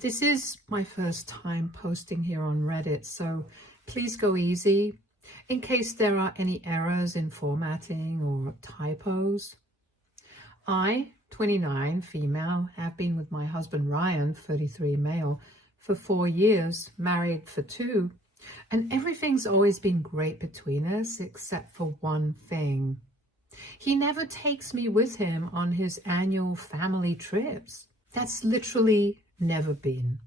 This is my first time posting here on Reddit, so please go easy in case there are any errors in formatting or typos. I, 29, female, have been with my husband Ryan, 33, male, for 4 years, married for 2, and everything's always been great between us except for one thing. He never takes me with him on his annual family trips. That's literally never been.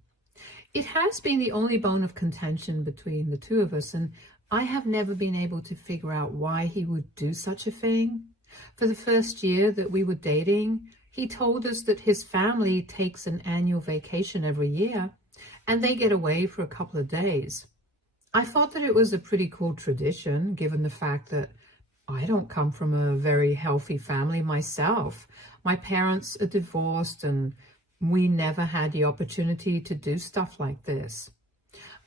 It has been the only bone of contention between the two of us, and I have never been able to figure out why he would do such a thing. For the first year that we were dating, he told us that his family takes an annual vacation every year, and they get away for a couple of days. I thought that it was a pretty cool tradition, given the fact that I don't come from a very healthy family myself. My parents are divorced and we never had the opportunity to do stuff like this.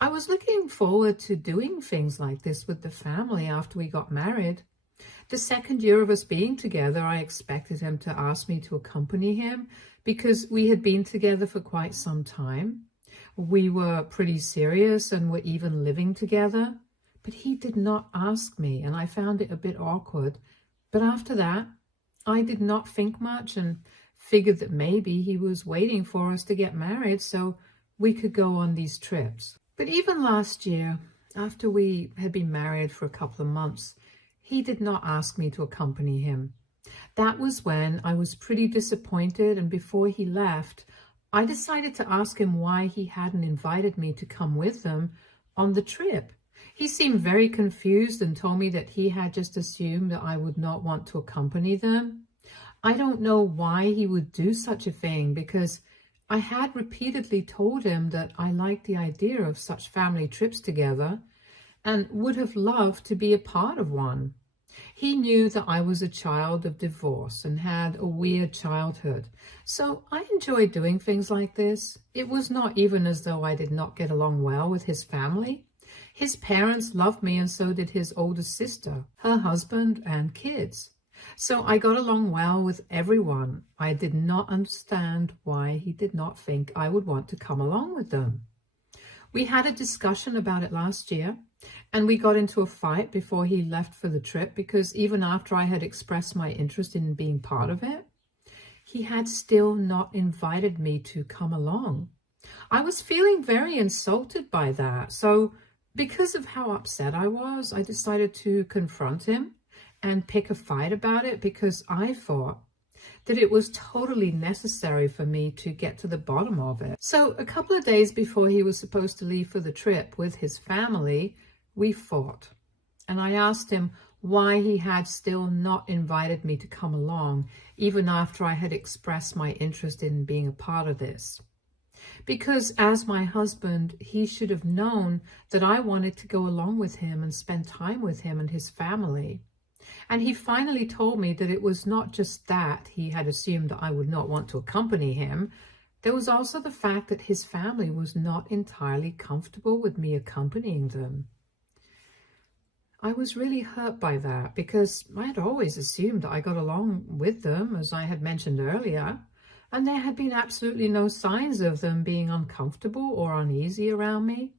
I was looking forward to doing things like this with the family after we got married. The second year of us being together, I expected him to ask me to accompany him because we had been together for quite some time. We were pretty serious and were even living together. But he did not ask me, and I found it a bit awkward. But after that, I did not think much and figured that maybe he was waiting for us to get married so we could go on these trips. But even last year, after we had been married for a couple of months, he did not ask me to accompany him. That was when I was pretty disappointed, and before he left, I decided to ask him why he hadn't invited me to come with them on the trip. He seemed very confused and told me that he had just assumed that I would not want to accompany them. I don't know why he would do such a thing, because I had repeatedly told him that I liked the idea of such family trips together and would have loved to be a part of one. He knew that I was a child of divorce and had a weird childhood, so I enjoyed doing things like this. It was not even as though I did not get along well with his family. His parents loved me, and so did his older sister, her husband, and kids. So I got along well with everyone. I did not understand why he did not think I would want to come along with them. We had a discussion about it last year, and we got into a fight before he left for the trip because even after I had expressed my interest in being part of it, he had still not invited me to come along. I was feeling very insulted by that, so because of how upset I was, I decided to confront him and pick a fight about it because I thought that it was totally necessary for me to get to the bottom of it. So a couple of days before he was supposed to leave for the trip with his family, we fought. And I asked him why he had still not invited me to come along, even after I had expressed my interest in being a part of this. Because as my husband, he should have known that I wanted to go along with him and spend time with him and his family. And he finally told me that it was not just that he had assumed that I would not want to accompany him. There was also the fact that his family was not entirely comfortable with me accompanying them. I was really hurt by that because I had always assumed that I got along with them, as I had mentioned earlier. And there had been absolutely no signs of them being uncomfortable or uneasy around me.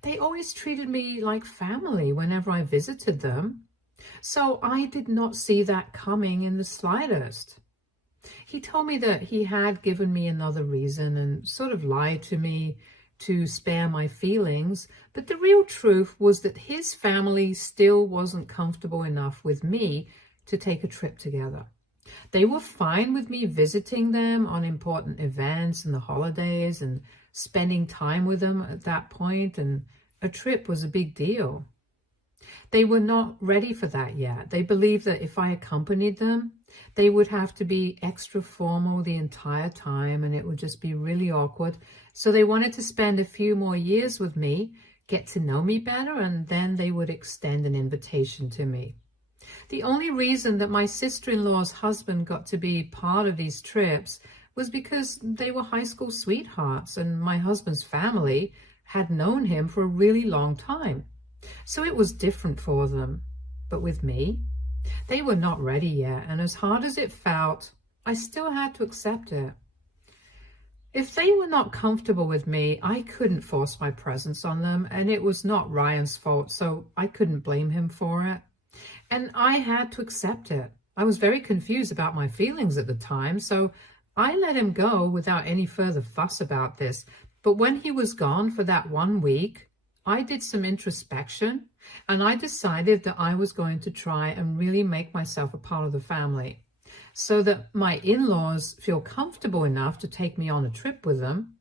They always treated me like family whenever I visited them. So I did not see that coming in the slightest. He told me that he had given me another reason and sort of lied to me to spare my feelings, but the real truth was that his family still wasn't comfortable enough with me to take a trip together. They were fine with me visiting them on important events and the holidays and spending time with them at that point, and a trip was a big deal. They were not ready for that yet. They believed that if I accompanied them, they would have to be extra formal the entire time and it would just be really awkward. So they wanted to spend a few more years with me, get to know me better, and then they would extend an invitation to me. The only reason that my sister-in-law's husband got to be part of these trips was because they were high school sweethearts and my husband's family had known him for a really long time. So it was different for them. But with me, they were not ready yet, and as hard as it felt, I still had to accept it. If they were not comfortable with me, I couldn't force my presence on them, and it was not Ryan's fault, so I couldn't blame him for it. And I had to accept it. I was very confused about my feelings at the time, so I let him go without any further fuss about this. But when he was gone for that 1 week, I did some introspection, and I decided that I was going to try and really make myself a part of the family so that my in-laws feel comfortable enough to take me on a trip with them,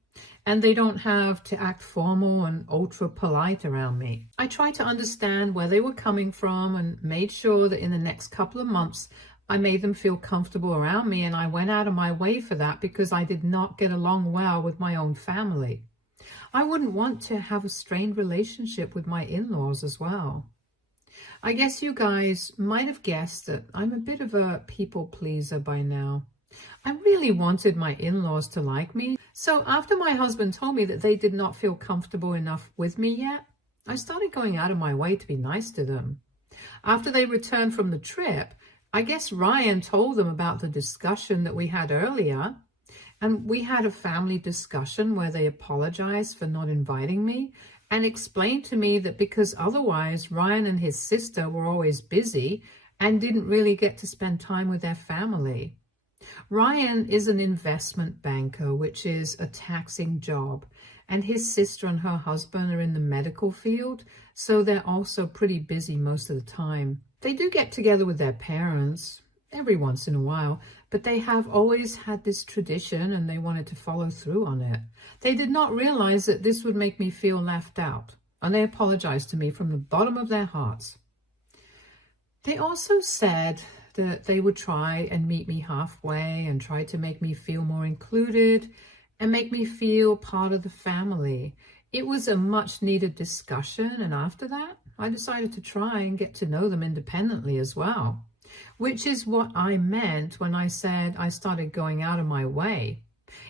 and they don't have to act formal and ultra polite around me. I tried to understand where they were coming from and made sure that in the next couple of months, I made them feel comfortable around me, and I went out of my way for that because I did not get along well with my own family. I wouldn't want to have a strained relationship with my in-laws as well. I guess you guys might have guessed that I'm a bit of a people pleaser by now. I really wanted my in-laws to like me, so after my husband told me that they did not feel comfortable enough with me yet, I started going out of my way to be nice to them. After they returned from the trip, I guess Ryan told them about the discussion that we had earlier, and we had a family discussion where they apologized for not inviting me and explained to me that because otherwise Ryan and his sister were always busy and didn't really get to spend time with their family. Ryan is an investment banker, which is a taxing job, and his sister and her husband are in the medical field, so they're also pretty busy most of the time. They do get together with their parents every once in a while, but they have always had this tradition and they wanted to follow through on it. They did not realize that this would make me feel left out, and they apologized to me from the bottom of their hearts. They also said that they would try and meet me halfway and try to make me feel more included and make me feel part of the family. It was a much needed discussion, and after that, I decided to try and get to know them independently as well, which is what I meant when I said I started going out of my way.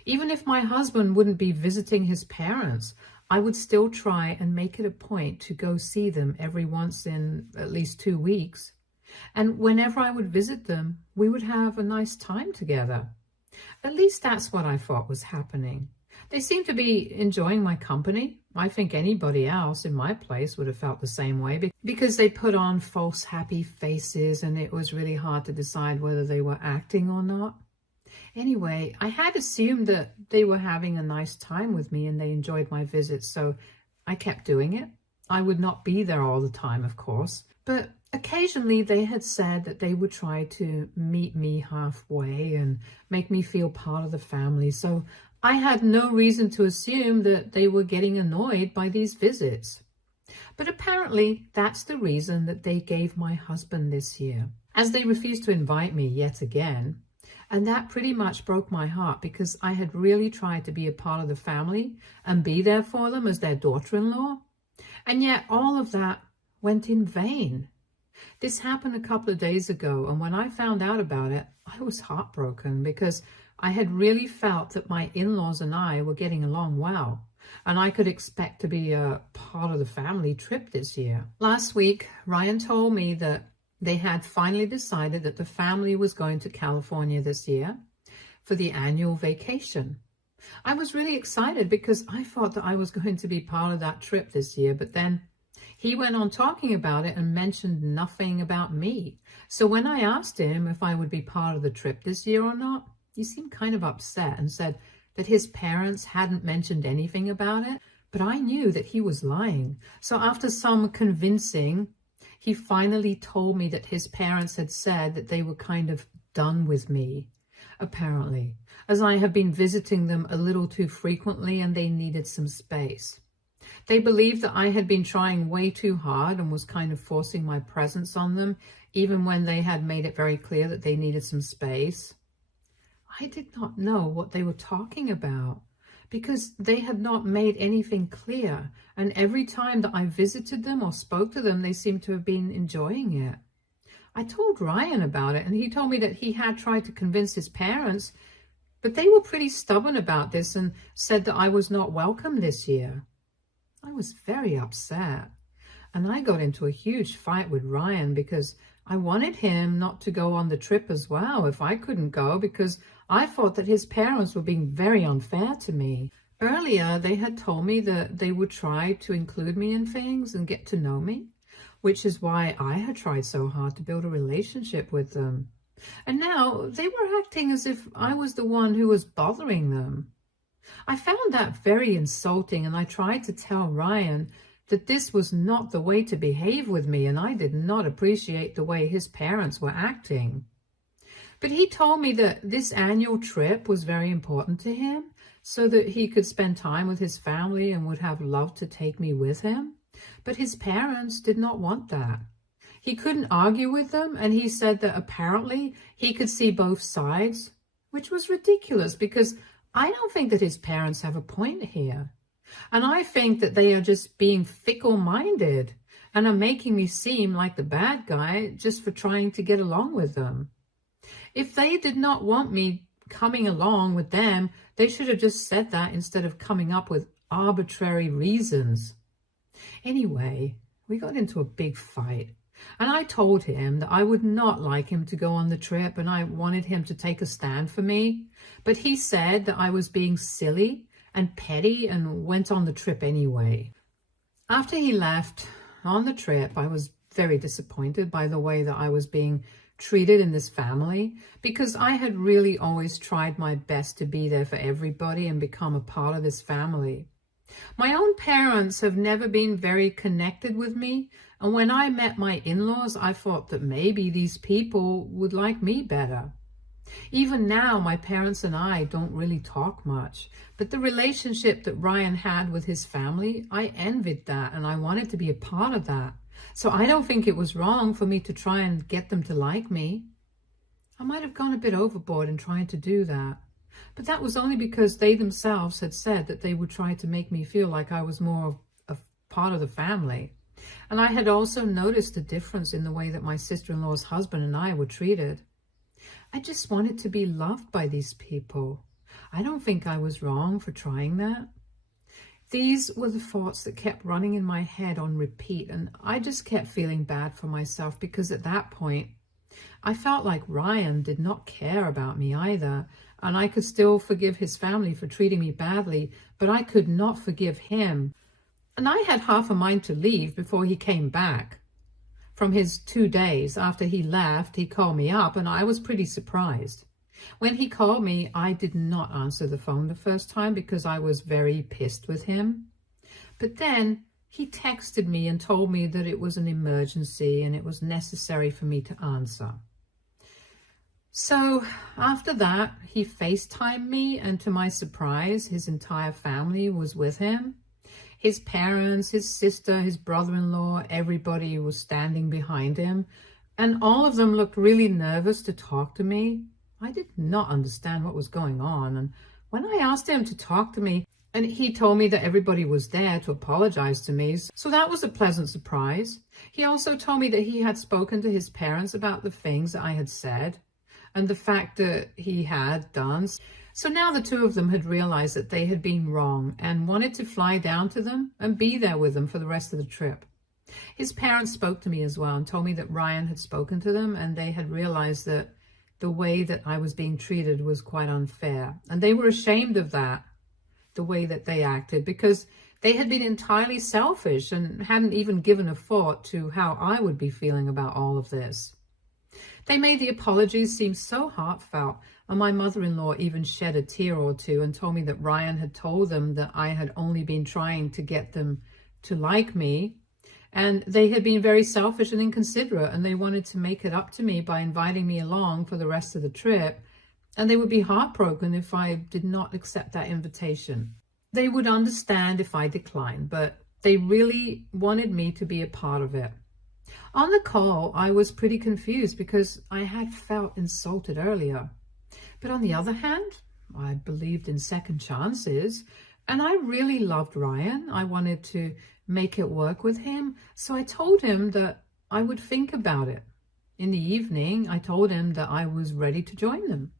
Even if my husband wouldn't be visiting his parents, I would still try and make it a point to go see them every once in at least 2 weeks. And whenever I would visit them, we would have a nice time together. At least that's what I thought was happening. They seemed to be enjoying my company. I think anybody else in my place would have felt the same way because they put on false happy faces and it was really hard to decide whether they were acting or not. Anyway, I had assumed that they were having a nice time with me and they enjoyed my visits, so I kept doing it. I would not be there all the time, of course, but occasionally they had said that they would try to meet me halfway and make me feel part of the family, so I had no reason to assume that they were getting annoyed by these visits. But apparently that's the reason that they gave my husband this year, as they refused to invite me yet again. And that pretty much broke my heart because I had really tried to be a part of the family and be there for them as their daughter-in-law. And yet all of that went in vain. This happened a couple of days ago, and when I found out about it, I was heartbroken because I had really felt that my in-laws and I were getting along well, and I could expect to be a part of the family trip this year. Last week, Ryan told me that they had finally decided that the family was going to California this year for the annual vacation. I was really excited because I thought that I was going to be part of that trip this year, but then he went on talking about it and mentioned nothing about me. So when I asked him if I would be part of the trip this year or not, he seemed kind of upset and said that his parents hadn't mentioned anything about it, but I knew that he was lying. So after some convincing, he finally told me that his parents had said that they were kind of done with me, apparently, as I have been visiting them a little too frequently and they needed some space. They believed that I had been trying way too hard and was kind of forcing my presence on them, even when they had made it very clear that they needed some space. I did not know what they were talking about because they had not made anything clear, and every time that I visited them or spoke to them, they seemed to have been enjoying it. I told Ryan about it, and he told me that he had tried to convince his parents, but they were pretty stubborn about this and said that I was not welcome this year. I was very upset, and I got into a huge fight with Ryan because I wanted him not to go on the trip as well if I couldn't go, because I thought that his parents were being very unfair to me. Earlier, they had told me that they would try to include me in things and get to know me, which is why I had tried so hard to build a relationship with them. And now they were acting as if I was the one who was bothering them. I found that very insulting, and I tried to tell Ryan that this was not the way to behave with me, and I did not appreciate the way his parents were acting. But he told me that this annual trip was very important to him, so that he could spend time with his family and would have loved to take me with him. But his parents did not want that. He couldn't argue with them, and he said that apparently he could see both sides, which was ridiculous because I don't think that his parents have a point here. And I think that they are just being fickle-minded and are making me seem like the bad guy just for trying to get along with them. If they did not want me coming along with them, they should have just said that instead of coming up with arbitrary reasons. Anyway, we got into a big fight. And I told him that I would not like him to go on the trip and I wanted him to take a stand for me. But he said that I was being silly and petty and went on the trip anyway. After he left on the trip, I was very disappointed by the way that I was being treated in this family because I had really always tried my best to be there for everybody and become a part of this family. My own parents have never been very connected with me, and when I met my in-laws, I thought that maybe these people would like me better. Even now, my parents and I don't really talk much, but the relationship that Ryan had with his family, I envied that and I wanted to be a part of that. So I don't think it was wrong for me to try and get them to like me. I might have gone a bit overboard in trying to do that. But that was only because they themselves had said that they would try to make me feel like I was more of a part of the family. And I had also noticed a difference in the way that my sister-in-law's husband and I were treated. I just wanted to be loved by these people. I don't think I was wrong for trying that. These were the thoughts that kept running in my head on repeat, and I just kept feeling bad for myself because at that point, I felt like Ryan did not care about me either, and I could still forgive his family for treating me badly, but I could not forgive him. And I had half a mind to leave before he came back. From his 2 days after he left, he called me up, and I was pretty surprised. When he called me, I did not answer the phone the first time because I was very pissed with him. But then he texted me and told me that it was an emergency and it was necessary for me to answer. So after that, he FaceTimed me, and to my surprise, his entire family was with him. His parents, his sister, his brother-in-law, everybody was standing behind him, and all of them looked really nervous to talk to me. I did not understand what was going on, and when I asked him to talk to me, and he told me that everybody was there to apologize to me, so that was a pleasant surprise. He also told me that he had spoken to his parents about the things that I had said, and the fact that he had done. So now the two of them had realized that they had been wrong and wanted to fly down to them and be there with them for the rest of the trip. His parents spoke to me as well and told me that Ryan had spoken to them and they had realized that the way that I was being treated was quite unfair. And they were ashamed of that, the way that they acted, because they had been entirely selfish and hadn't even given a thought to how I would be feeling about all of this. They made the apologies seem so heartfelt, and my mother-in-law even shed a tear or two and told me that Ryan had told them that I had only been trying to get them to like me, and they had been very selfish and inconsiderate, and they wanted to make it up to me by inviting me along for the rest of the trip, and they would be heartbroken if I did not accept that invitation. They would understand if I declined, but they really wanted me to be a part of it. On the call, I was pretty confused because I had felt insulted earlier. But on the other hand, I believed in second chances, and I really loved Ryan. I wanted to make it work with him, so I told him that I would think about it. In the evening, I told him that I was ready to join them.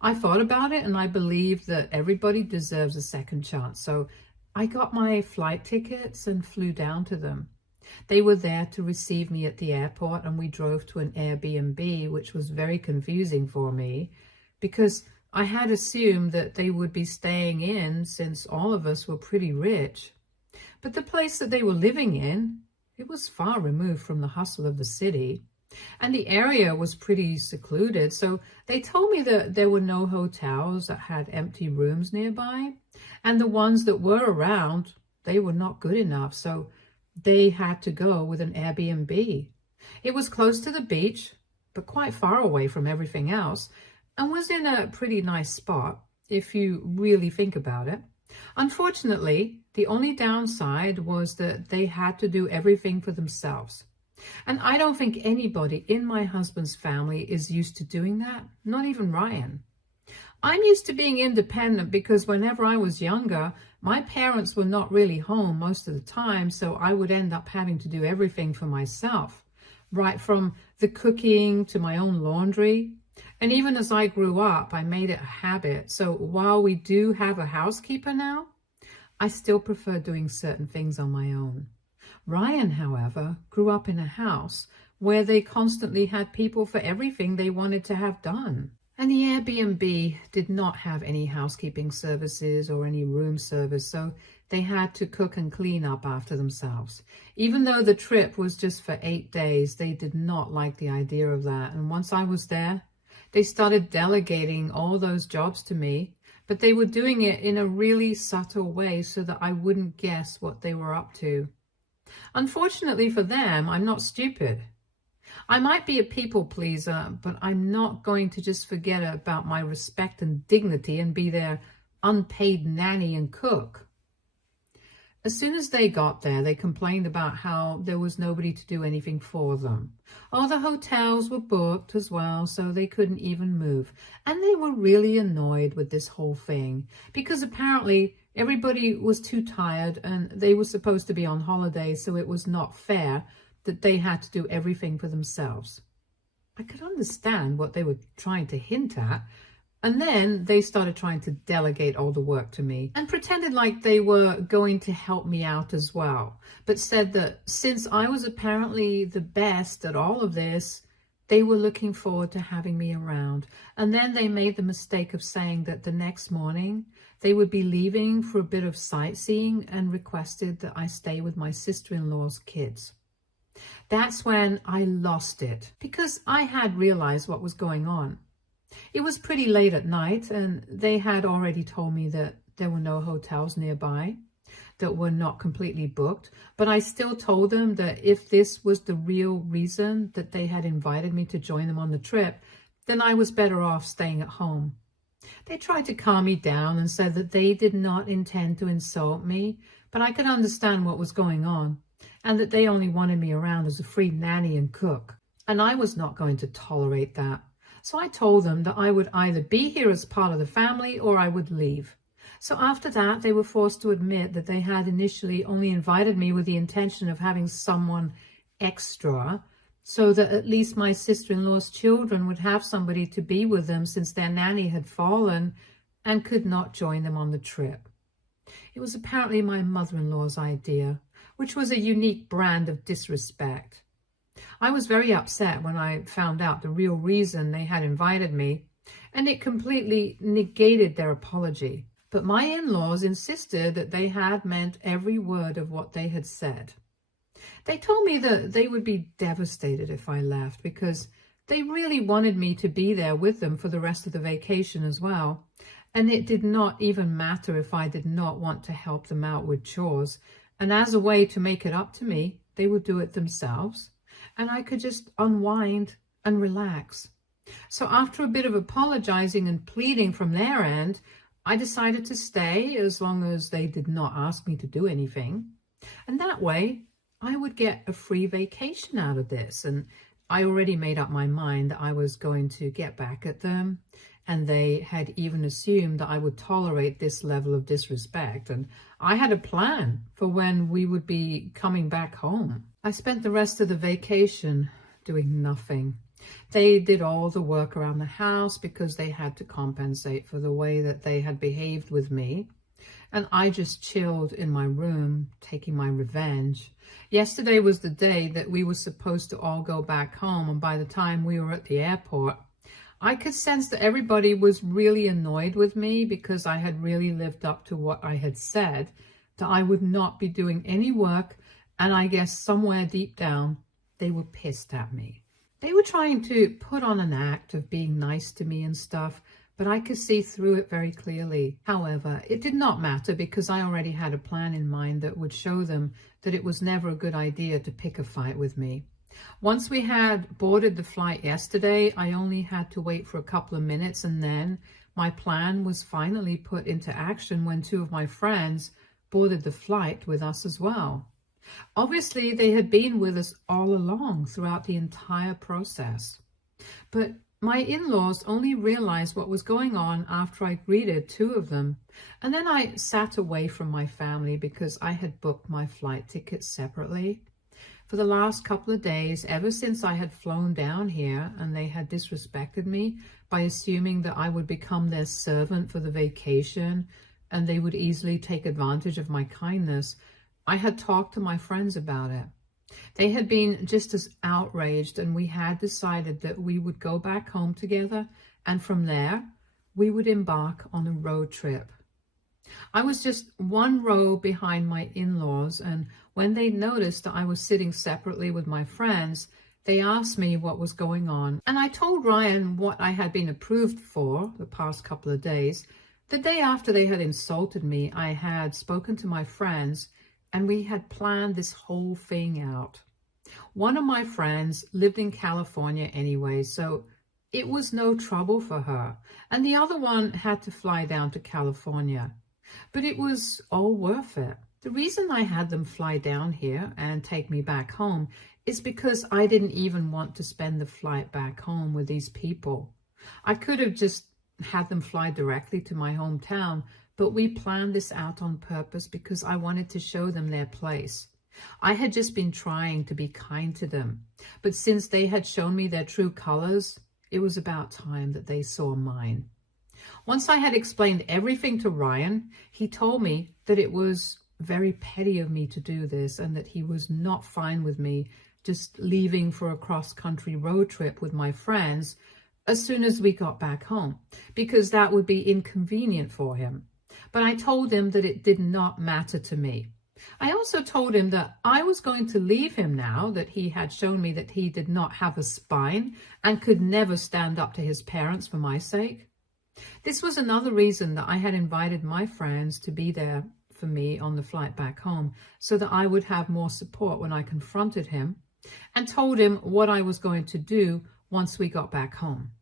I thought about it, and I believed that everybody deserves a second chance, so I got my flight tickets and flew down to them. They were there to receive me at the airport, and we drove to an Airbnb, which was very confusing for me because I had assumed that they would be staying in since all of us were pretty rich. But the place that they were living in, it was far removed from the hustle of the city. And the area was pretty secluded, so they told me that there were no hotels that had empty rooms nearby. And the ones that were around, they were not good enough, so they had to go with an Airbnb. It was close to the beach, but quite far away from everything else, and was in a pretty nice spot, if you really think about it. Unfortunately, the only downside was that they had to do everything for themselves. And I don't think anybody in my husband's family is used to doing that, not even Ryan. I'm used to being independent because whenever I was younger, my parents were not really home most of the time, so I would end up having to do everything for myself, right from the cooking to my own laundry. And even as I grew up, I made it a habit. So while we do have a housekeeper now, I still prefer doing certain things on my own. Ryan, however, grew up in a house where they constantly had people for everything they wanted to have done. And the Airbnb did not have any housekeeping services or any room service, so they had to cook and clean up after themselves. Even though the trip was just for 8 days, they did not like the idea of that. And once I was there, they started delegating all those jobs to me, but they were doing it in a really subtle way so that I wouldn't guess what they were up to. Unfortunately for them, I'm not stupid. I might be a people pleaser, but I'm not going to just forget about my respect and dignity and be their unpaid nanny and cook. As soon as they got there, they complained about how there was nobody to do anything for them. All the hotels were booked as well, so they couldn't even move. And they were really annoyed with this whole thing because apparently everybody was too tired and they were supposed to be on holiday, so it was not fair that they had to do everything for themselves. I could understand what they were trying to hint at. And then they started trying to delegate all the work to me and pretended like they were going to help me out as well, but said that since I was apparently the best at all of this, they were looking forward to having me around. And then they made the mistake of saying that the next morning they would be leaving for a bit of sightseeing and requested that I stay with my sister-in-law's kids. That's when I lost it because I had realized what was going on. It was pretty late at night and they had already told me that there were no hotels nearby that were not completely booked, but I still told them that if this was the real reason that they had invited me to join them on the trip, then I was better off staying at home. They tried to calm me down and said that they did not intend to insult me, but I could understand what was going on and that they only wanted me around as a free nanny and cook, and I was not going to tolerate that. So I told them that I would either be here as part of the family or I would leave. So after that, they were forced to admit that they had initially only invited me with the intention of having someone extra, so that at least my sister-in-law's children would have somebody to be with them since their nanny had fallen and could not join them on the trip. It was apparently my mother-in-law's idea, which was a unique brand of disrespect. I was very upset when I found out the real reason they had invited me, and it completely negated their apology. But my in-laws insisted that they had meant every word of what they had said. They told me that they would be devastated if I left because they really wanted me to be there with them for the rest of the vacation as well. And it did not even matter if I did not want to help them out with chores. And as a way to make it up to me, they would do it themselves. And I could just unwind and relax. So after a bit of apologizing and pleading from their end, I decided to stay as long as they did not ask me to do anything. And that way, I would get a free vacation out of this. And I already made up my mind that I was going to get back at them. And they had even assumed that I would tolerate this level of disrespect. And I had a plan for when we would be coming back home. I spent the rest of the vacation doing nothing. They did all the work around the house because they had to compensate for the way that they had behaved with me. And I just chilled in my room, taking my revenge. Yesterday was the day that we were supposed to all go back home. And by the time we were at the airport, I could sense that everybody was really annoyed with me because I had really lived up to what I had said, that I would not be doing any work, and I guess somewhere deep down, they were pissed at me. They were trying to put on an act of being nice to me and stuff, but I could see through it very clearly. However, it did not matter because I already had a plan in mind that would show them that it was never a good idea to pick a fight with me. Once we had boarded the flight yesterday, I only had to wait for a couple of minutes, and then my plan was finally put into action when two of my friends boarded the flight with us as well. Obviously, they had been with us all along throughout the entire process. But my in-laws only realized what was going on after I greeted two of them. And then I sat away from my family because I had booked my flight tickets separately. For the last couple of days, ever since I had flown down here and they had disrespected me by assuming that I would become their servant for the vacation and they would easily take advantage of my kindness, I had talked to my friends about it. They had been just as outraged, and we had decided that we would go back home together, and from there, we would embark on a road trip. I was just one row behind my in-laws, and when they noticed that I was sitting separately with my friends, they asked me what was going on. And I told Ryan what I had been approved for the past couple of days. The day after they had insulted me, I had spoken to my friends, and we had planned this whole thing out. One of my friends lived in California anyway, so it was no trouble for her. And the other one had to fly down to California. But it was all worth it. The reason I had them fly down here and take me back home is because I didn't even want to spend the flight back home with these people. I could have just had them fly directly to my hometown, but we planned this out on purpose because I wanted to show them their place. I had just been trying to be kind to them, but since they had shown me their true colors, it was about time that they saw mine. Once I had explained everything to Ryan, he told me that it was very petty of me to do this and that he was not fine with me just leaving for a cross-country road trip with my friends as soon as we got back home, because that would be inconvenient for him. But I told him that it did not matter to me. I also told him that I was going to leave him now that he had shown me that he did not have a spine and could never stand up to his parents for my sake. This was another reason that I had invited my friends to be there for me on the flight back home, so that I would have more support when I confronted him, and told him what I was going to do once we got back home.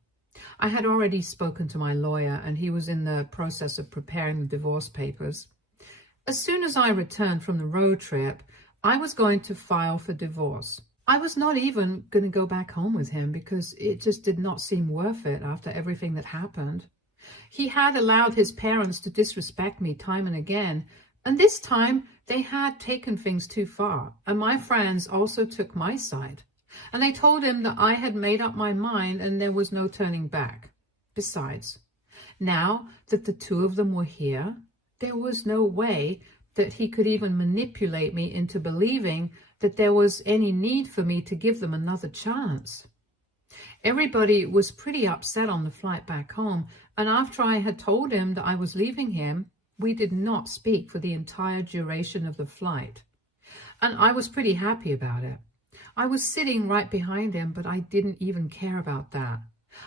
I had already spoken to my lawyer, and he was in the process of preparing the divorce papers. As soon as I returned from the road trip, I was going to file for divorce. I was not even going to go back home with him because it just did not seem worth it after everything that happened. He had allowed his parents to disrespect me time and again, and this time they had taken things too far, and my friends also took my side. And they told him that I had made up my mind and there was no turning back. Besides, now that the two of them were here, there was no way that he could even manipulate me into believing that there was any need for me to give them another chance. Everybody was pretty upset on the flight back home, and after I had told him that I was leaving him, we did not speak for the entire duration of the flight. And I was pretty happy about it. I was sitting right behind him, but I didn't even care about that.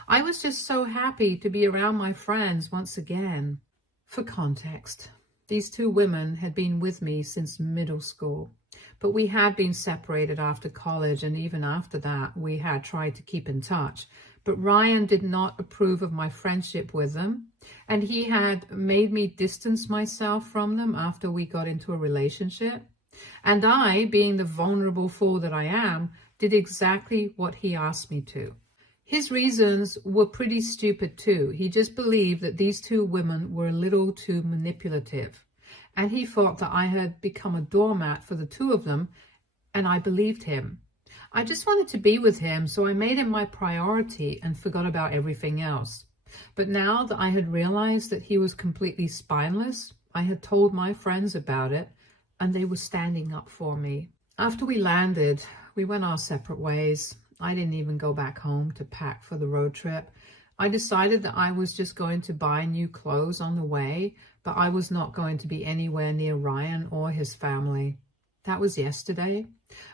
I was just so happy to be around my friends once again. For context, these two women had been with me since middle school, but we had been separated after college, and even after that, we had tried to keep in touch. But Ryan did not approve of my friendship with them, and he had made me distance myself from them after we got into a relationship. And I, being the vulnerable fool that I am, did exactly what he asked me to. His reasons were pretty stupid too. He just believed that these two women were a little too manipulative. And he thought that I had become a doormat for the two of them, and I believed him. I just wanted to be with him, so I made him my priority and forgot about everything else. But now that I had realized that he was completely spineless, I had told my friends about it, and they were standing up for me. After we landed, we went our separate ways. I didn't even go back home to pack for the road trip. I decided that I was just going to buy new clothes on the way, but I was not going to be anywhere near Ryan or his family. That was yesterday.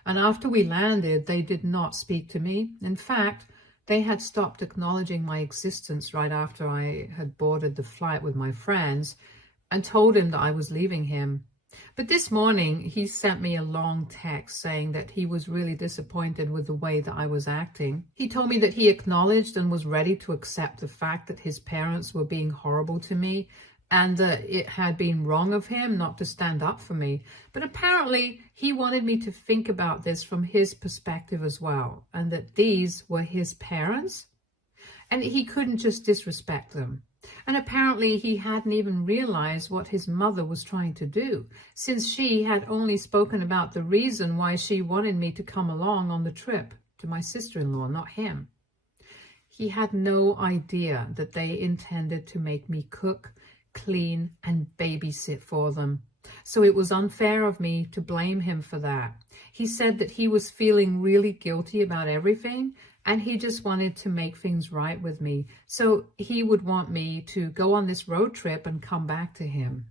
And after we landed, they did not speak to me. In fact, they had stopped acknowledging my existence right after I had boarded the flight with my friends and told him that I was leaving him. But this morning, he sent me a long text saying that he was really disappointed with the way that I was acting. He told me that he acknowledged and was ready to accept the fact that his parents were being horrible to me and that it had been wrong of him not to stand up for me. But apparently, he wanted me to think about this from his perspective as well, and that these were his parents, and he couldn't just disrespect them. And apparently he hadn't even realized what his mother was trying to do, since she had only spoken about the reason why she wanted me to come along on the trip to my sister-in-law, not him. He had no idea that they intended to make me cook, clean, and babysit for them. So it was unfair of me to blame him for that. He said that he was feeling really guilty about everything, and he just wanted to make things right with me. So he would want me to go on this road trip and come back to him.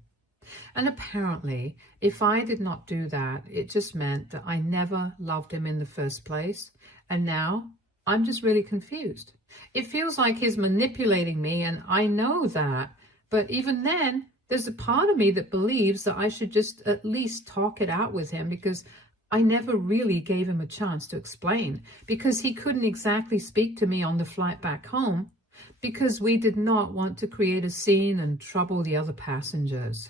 And apparently, if I did not do that, it just meant that I never loved him in the first place. And now I'm just really confused. It feels like he's manipulating me, and I know that. But even then, there's a part of me that believes that I should just at least talk it out with him, because I never really gave him a chance to explain, because he couldn't exactly speak to me on the flight back home, because we did not want to create a scene and trouble the other passengers.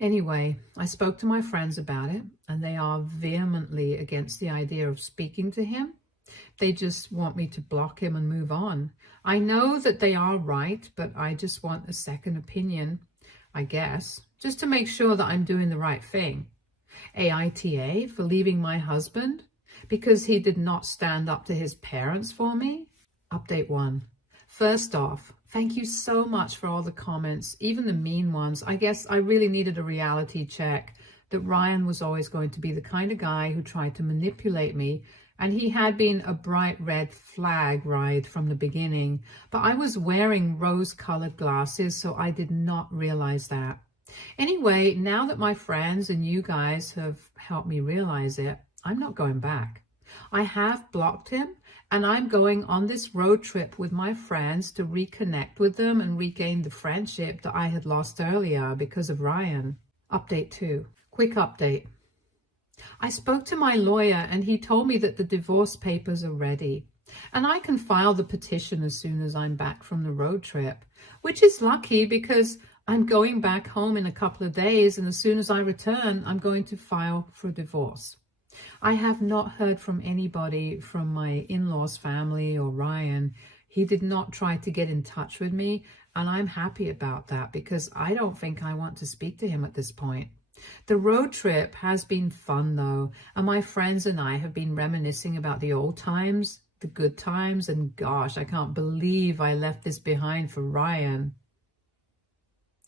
Anyway, I spoke to my friends about it, and they are vehemently against the idea of speaking to him. They just want me to block him and move on. I know that they are right, but I just want a second opinion, I guess, just to make sure that I'm doing the right thing. AITA for leaving my husband because he did not stand up to his parents for me? Update 1. First off, thank you so much for all the comments, even the mean ones. I guess I really needed a reality check that Ryan was always going to be the kind of guy who tried to manipulate me, and he had been a bright red flag right from the beginning. But I was wearing rose-colored glasses, so I did not realize that. Anyway, now that my friends and you guys have helped me realize it, I'm not going back. I have blocked him, and I'm going on this road trip with my friends to reconnect with them and regain the friendship that I had lost earlier because of Ryan. Update 2. Quick update. I spoke to my lawyer, and he told me that the divorce papers are ready, and I can file the petition as soon as I'm back from the road trip, which is lucky because I'm going back home in a couple of days, and as soon as I return, I'm going to file for divorce. I have not heard from anybody from my in-laws' family or Ryan. He did not try to get in touch with me, and I'm happy about that because I don't think I want to speak to him at this point. The road trip has been fun though, and my friends and I have been reminiscing about the old times, the good times, and gosh, I can't believe I left this behind for Ryan.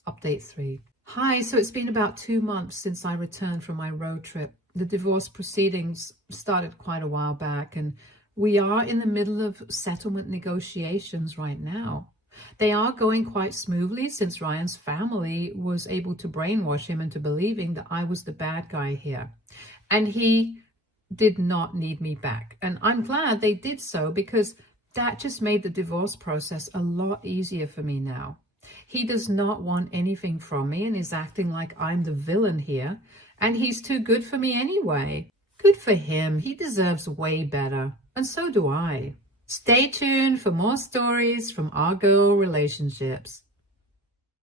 Update 3. Hi, so it's been about 2 months since I returned from my road trip. The divorce proceedings started quite a while back, and we are in the middle of settlement negotiations right now. They are going quite smoothly since Ryan's family was able to brainwash him into believing that I was the bad guy here. And he did not need me back. And I'm glad they did so because that just made the divorce process a lot easier for me now. He does not want anything from me and is acting like I'm the villain here. And he's too good for me anyway. Good for him. He deserves way better. And so do I. Stay tuned for more stories from our girl relationships.